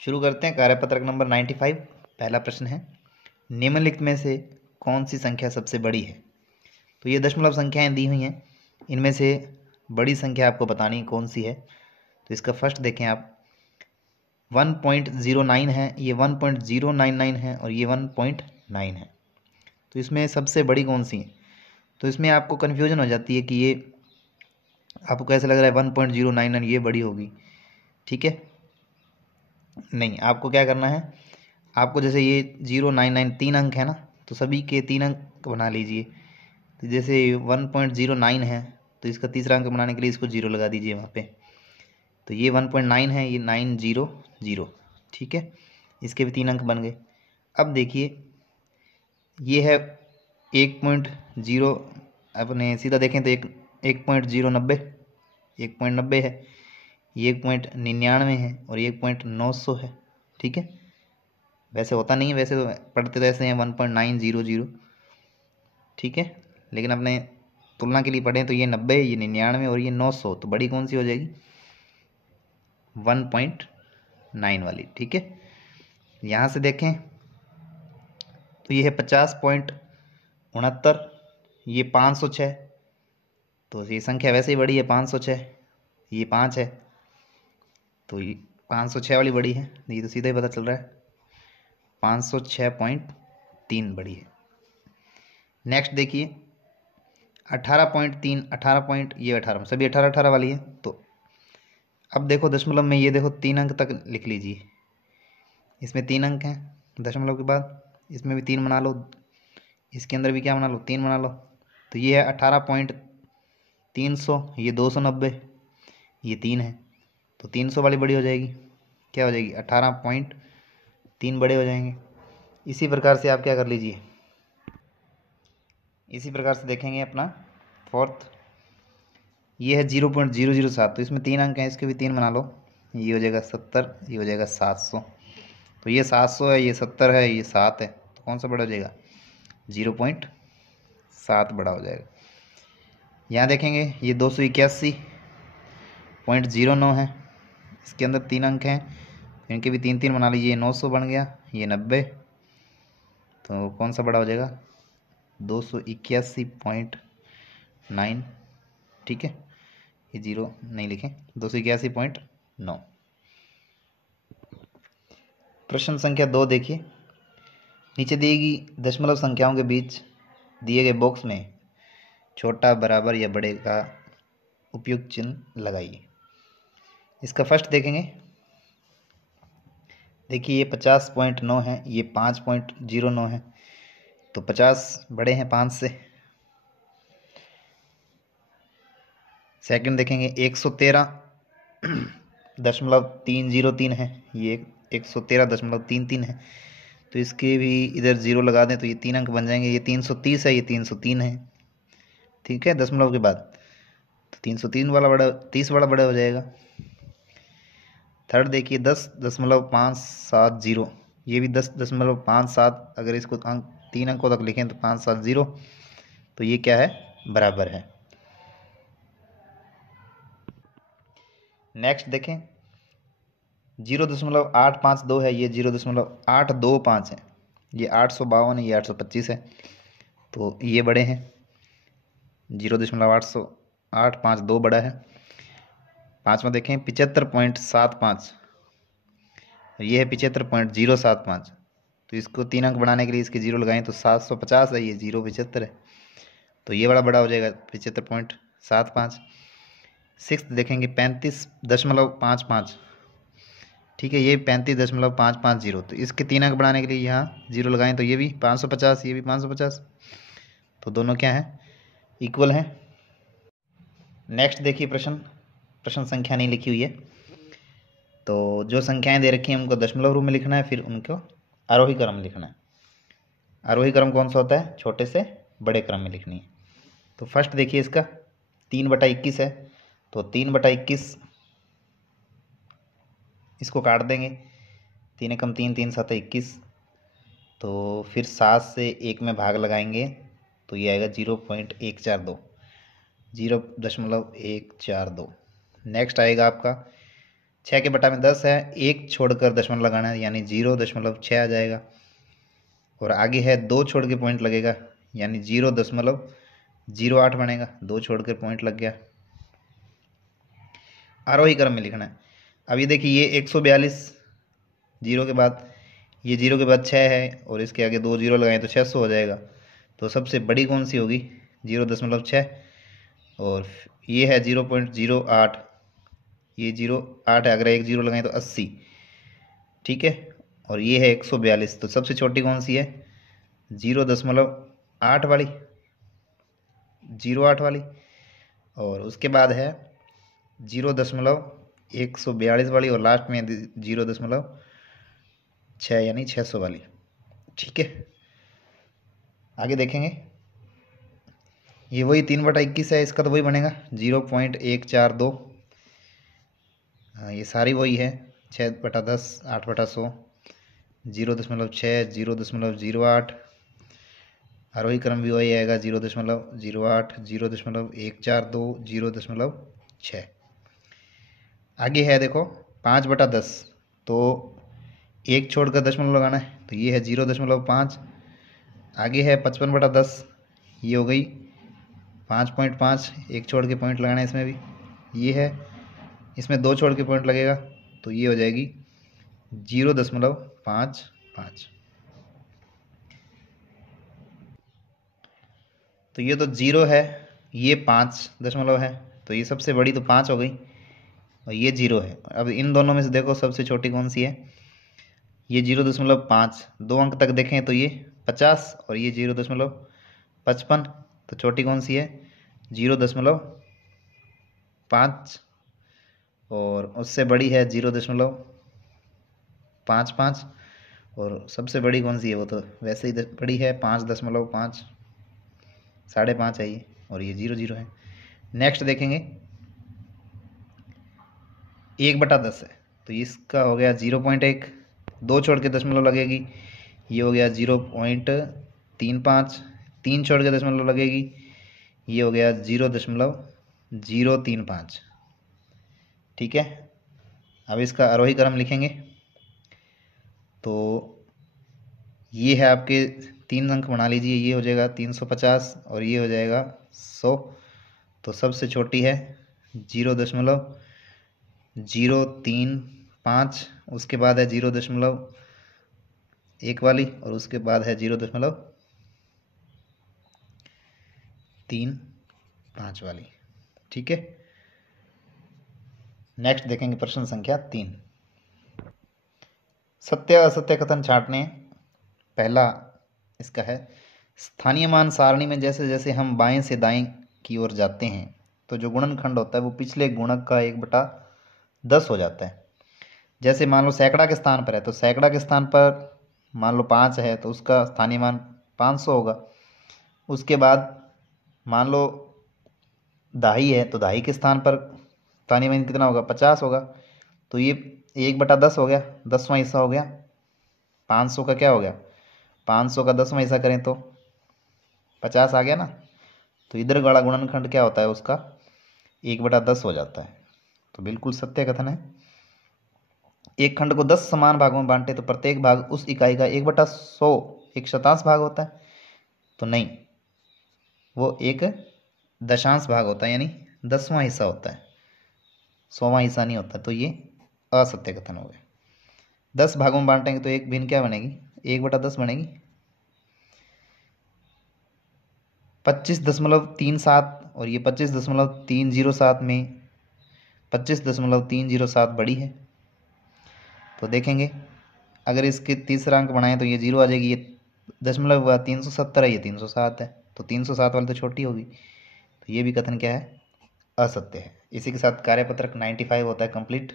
शुरू करते हैं कार्यपत्रक नंबर 95। पहला प्रश्न है, निम्नलिखित में से कौन सी संख्या सबसे बड़ी है। तो ये दशमलव संख्याएं दी हुई हैं, इनमें से बड़ी संख्या आपको बतानी है कौन सी है। तो इसका फर्स्ट देखें आप, 1.09 है, ये 1.099 है और ये 1.9 है। तो इसमें सबसे बड़ी कौन सी है। तो इसमें आपको कन्फ्यूजन हो जाती है कि ये आपको कैसे लग रहा है 1.099 ये बड़ी होगी, ठीक है। नहीं, आपको क्या करना है, आपको जैसे ये 099 तीन अंक है ना, तो सभी के तीन अंक बना लीजिए। तो जैसे 1.09 है तो इसका तीसरा अंक बनाने के लिए इसको 0 लगा दीजिए वहाँ पे। तो ये 1.9 है, ये 900, ठीक है। इसके भी तीन अंक बन गए। अब देखिए ये है 1.0, अपने सीधा देखें तो 1.090 1.90 है, ये 1.99 है और ये 1.900 है, ठीक है। वैसे होता नहीं है, वैसे तो पढ़ते तो ऐसे हैं 1.900, ठीक है। लेकिन अपने तुलना के लिए पढ़ें तो ये 90, ये 99 और ये 900, तो बड़ी कौन सी हो जाएगी 1.9 वाली, ठीक है। यहाँ से देखें तो ये है 50.69, ये 506, तो ये संख्या वैसे ही बड़ी है 506, ये 5 है तो ये 506 वाली बड़ी है, ये तो सीधा ही पता चल रहा है 506.3 बड़ी है। नेक्स्ट देखिए 18.3, 18 पॉइंट, ये 18, सभी 18 वाली है। तो अब देखो दशमलव में ये देखो 3 अंक तक लिख लीजिए, इसमें 3 अंक हैं दशमलव के बाद, इसमें भी 3 बना लो, इसके अंदर भी क्या बना लो 3 बना लो। तो ये है 18.300, ये 290, ये 3 है, तो 300 वाली बड़ी हो जाएगी, क्या हो जाएगी 18.3 बड़े हो जाएंगे। इसी प्रकार से आप क्या कर लीजिए, इसी प्रकार से देखेंगे अपना फोर्थ, ये है 0.007, तो इसमें 3 अंक हैं, इसके भी 3 बना लो, ये हो जाएगा 70, ये हो जाएगा 700। तो ये 700 है, ये 70 है, ये 7 है, तो कौन सा बड़ा हो जाएगा 0.7 बड़ा हो जाएगा। यहाँ देखेंगे ये 281.09 है, इसके अंदर 3 अंक हैं, इनके भी 3 बना लीजिए, 900 बन गया, ये 90, तो कौन सा बड़ा हो जाएगा 281.9, ठीक है। ये 0 नहीं लिखें, 281.9। प्रश्न संख्या 2 देखिए, नीचे दी गई दशमलव संख्याओं के बीच दिए गए बॉक्स में छोटा, बराबर या बड़े का उपयुक्त चिन्ह लगाइए। इसका फर्स्ट देखेंगे, देखिए ये 50.9 है, ये 5.09 है, तो 50 बड़े हैं 5 से। सेकंड देखेंगे 113.303 है, ये 113.33 है, तो इसके भी इधर 0 लगा दें तो ये 3 अंक बन जाएंगे, ये 330 है, ये 303 है, ठीक है। दशमलव के बाद तो 303 वाला बड़ा, 30 वाला बड़ा हो जाएगा। थर्ड देखिए 10.570, ये भी 10.57, अगर इसको अंक 3 अंकों तक लिखें तो 570, तो ये क्या है बराबर है। नेक्स्ट देखें 0.852 है, ये 0.825 है, ये 852 है, ये 825 है, तो ये बड़े हैं, 0.852 बड़ा है। पाँचवा देखें 75.75, ये है 75.075, तो इसको 3 अंक बनाने के लिए इसके 0 लगाएं तो 750 है, ये 0.75 है, तो ये बड़ा हो जाएगा 75.75। सिक्स देखेंगे 35.55, ठीक है, ये 35.550, तो इसके 3 अंक बनाने के लिए यहाँ 0 लगाएं तो ये भी 550, ये भी 550, तो दोनों क्या हैं इक्वल हैं। नेक्स्ट देखिए प्रश्न संख्या नहीं लिखी हुई है, तो जो संख्याएं दे रखी हैं उनको दशमलव रूप में लिखना है, फिर उनको आरोही क्रम में लिखना है। आरोही क्रम कौन सा होता है, छोटे से बड़े क्रम में लिखनी है। तो फर्स्ट देखिए इसका 3/21 है, तो 3/21 इसको काट देंगे, 3 एकम 3, 3 7 21, तो फिर 7 से 1 में भाग लगाएंगे तो ये आएगा 0.142। नेक्स्ट आएगा आपका 6 के बटा में 10 है, एक छोड़कर दशमलव लगाना है यानी 0.6 आ जाएगा। और आगे है 2 छोड़ के पॉइंट लगेगा यानी 0.08 बनेगा। 2 छोड़ कर पॉइंट लग गया। आरोही क्रम में लिखना है। अब ये देखिए, ये 142 जीरो के बाद, ये जीरो के बाद 6 है और इसके आगे 2 जीरो लगाएं तो 600 हो जाएगा। तो सबसे बड़ी कौन सी होगी? 0.6। और ये है 0.08, ये 0.8 है, अगर एक जीरो लगाएं तो 80, ठीक है। और ये है 142, तो सबसे छोटी कौन सी है? 0.8 वाली, 0.8 वाली। और उसके बाद है 0.142 वाली, और लास्ट में 0.6 यानी 600 वाली, ठीक है। आगे देखेंगे, ये वही 3/21 है, इसका तो वही बनेगा 0.142। ये सारी वही है, 6/10, 8/100, 0.6, 0.08। आरोही क्रम भी वही आएगा, 0.08, 0.142, 0.6। आगे है देखो 5/10, तो एक छोड़कर दशमलव लगाना है, तो ये है 0.5। आगे है 55/10, ये हो गई 5.5, एक छोड़ के पॉइंट लगाना है इसमें भी, ये है, इसमें 2 छोड़ के पॉइंट लगेगा तो ये हो जाएगी 0.55। तो ये तो 0 है, ये 5 है, तो ये सबसे बड़ी तो 5 हो गई और ये 0 है। अब इन दोनों में से देखो सबसे छोटी कौन सी है? ये 0.5। 2 अंक तक देखें तो ये 50 और ये 0.55, तो छोटी कौन सी है? 0.5। और उससे बड़ी है 0.55। और सबसे बड़ी कौन सी है? वो तो वैसे ही बड़ी है, 5.5, 5.5 है ये, और ये 0 है। नेक्स्ट देखेंगे 1/10 है, तो इसका हो गया 0.1, 2 छोड़ के दशमलव लगेगी, ये हो गया 0.35, 3 छोड़ के दशमलव लगेगी, ये हो गया 0.035, ठीक है। अब इसका आरोही क्रम लिखेंगे, तो ये है आपके 3 अंक बना लीजिए, ये हो जाएगा 350 और ये हो जाएगा 100। तो सबसे छोटी है 0.035, उसके बाद है 0.1 वाली, और उसके बाद है 0.35 वाली, ठीक है। नेक्स्ट देखेंगे प्रश्न संख्या 3। सत्य असत्य कथन छांटने। पहला इसका है, स्थानीय मान सारणी में जैसे जैसे हम बाएं से दाएं की ओर जाते हैं तो जो गुणनखंड होता है वो पिछले गुणक का 1/10 हो जाता है। जैसे मान लो सैकड़ा के स्थान पर है, तो सैकड़ा के स्थान पर मान लो 5 है, तो उसका स्थानीय मान 500 होगा। उसके बाद मान लो दाही है, तो दाही के स्थान पर स्थानीय मान कितना होगा? 50 होगा। तो ये 1/10 हो गया, 10वां हिस्सा हो गया। 500 का क्या हो गया? 500 का 10वां हिस्सा करें तो 50 आ गया ना। तो इधर वाला गुणनखंड क्या होता है? उसका 1/10 हो जाता है। तो बिल्कुल सत्य कथन है। एक खंड को 10 समान भागों में बांटे तो प्रत्येक भाग उस इकाई का 1/100 एक शतांश भाग होता है। तो नहीं, वो एक दशांश भाग होता है, यानी 10वां हिस्सा होता है, 100वां हिस्सा नहीं होता। तो ये असत्य कथन हो गया। 10 भागों में बांटेंगे तो एक भिन्न क्या बनेगी? 1/10 बनेगी। 25.37 और ये 25.307 में 25.307 बड़ी है। तो देखेंगे, अगर इसके तीसरा अंक बनाएं तो ये 0 आ जाएगी। ये दशमलव हुआ 370 है, ये 307 है, तो 307 वाली तो छोटी होगी। तो ये भी कथन क्या है? असत्य है। इसी के साथ कार्यपत्रक 95 होता है कंप्लीट।